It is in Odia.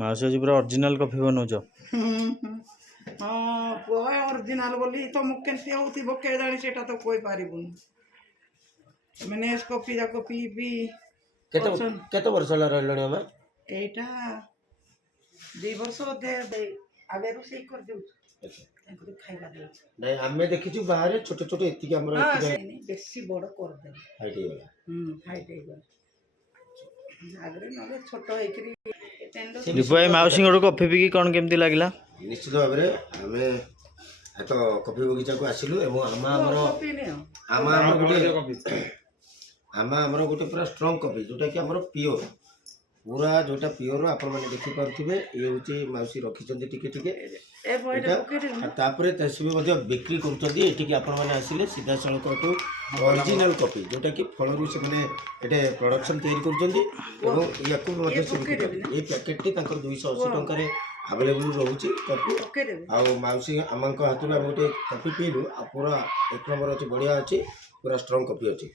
ମାଉସୀ ଆଜି ପୁରା ଅରିଜିନାଲ କଫି ବନଉଛ। ହଁ ପୁଅ ଅରିଜିନାଲ ବୋଲି ତମକୁ କେମିତି ହଉଥିବ କେଜାଣି ସେଟା ତ କହିପାରିବୁନି। ତମେ ନେସ୍ କଫି ଯାକ ପିଇ କେତେ ବର୍ଷ ହେଲା ରହିଲଣି ଆମେ? ଏଇଟା 2 ବର୍ଷ ଅଧେ ଆଗେ ରୋଷେଇ କରିଦେଉଛୁ ଖାଇବା ଦେଉଛୁ। ନାଇଁ ଆମେ ଦେଖିଛୁ ବାହାରେ ଛୋଟ ଛୋଟ ଏତିକି ଆମର ବେଶୀ ବଡ଼ କରିଦେବୁ। ହାଇଟ୍ ହେଇଗଲା। ହାଇଟ୍ ହେଇଗଲା ଆଗରେ ନହେଲେ ଛୋଟ ହେଇକିରି। ଦୀପୁ ଭାଇ ମାଉସୀଙ୍କ ଠୁ କଫି ପିଇକି କ'ଣ କେମିତି ଲାଗିଲା? ନିଶ୍ଚିତ ଭାବରେ ଆମେ ଏକ କଫି ବଗିଚାକୁ ଆସିଲୁ ଏବଂ ଆମର ଗୋଟେ ପୁରା ଷ୍ଟ୍ରଙ୍ଗ କଫି ଯେଉଁଟାକି ଆମର ପିଓର ପୁରା ଯେଉଁଟା ପିଓର ଆପଣମାନେ ଦେଖିପାରୁଥିବେ। ଇଏ ହେଉଛି ମାଉସୀ ରଖିଛନ୍ତି ଟିକେ ଟିକେ ତାପରେ ତେସବି ମଧ୍ୟ ବିକ୍ରି କରୁଛନ୍ତି। ଏଠିକି ଆପଣମାନେ ଆସିଲେ ସିଧାସଳଖ ଏଠୁ ଅରିଜିନାଲ କଫି ଯେଉଁଟାକି ଫଳରୁ ସେମାନେ ଏଠି ପ୍ରଡକ୍ସନ୍ ତିଆରି କରୁଛନ୍ତି ଏବଂ ୟାକୁ ମଧ୍ୟ ସେ ଏଇ ପ୍ୟାକେଟଟି ତାଙ୍କର 280 ଟଙ୍କାରେ ଆଭେଲେବୁଲ୍ ରହୁଛି କଫି। ଆଉ ମାଉସୀ ଆମଙ୍କ ହାତରୁ ଆମେ ଗୋଟେ କଫି ପିଇଲୁ ଆଉ ପୁରା 1 ନମ୍ବର ଅଛି, ବଢ଼ିଆ ଅଛି, ପୁରା ଷ୍ଟ୍ରଙ୍ଗ କଫି ଅଛି।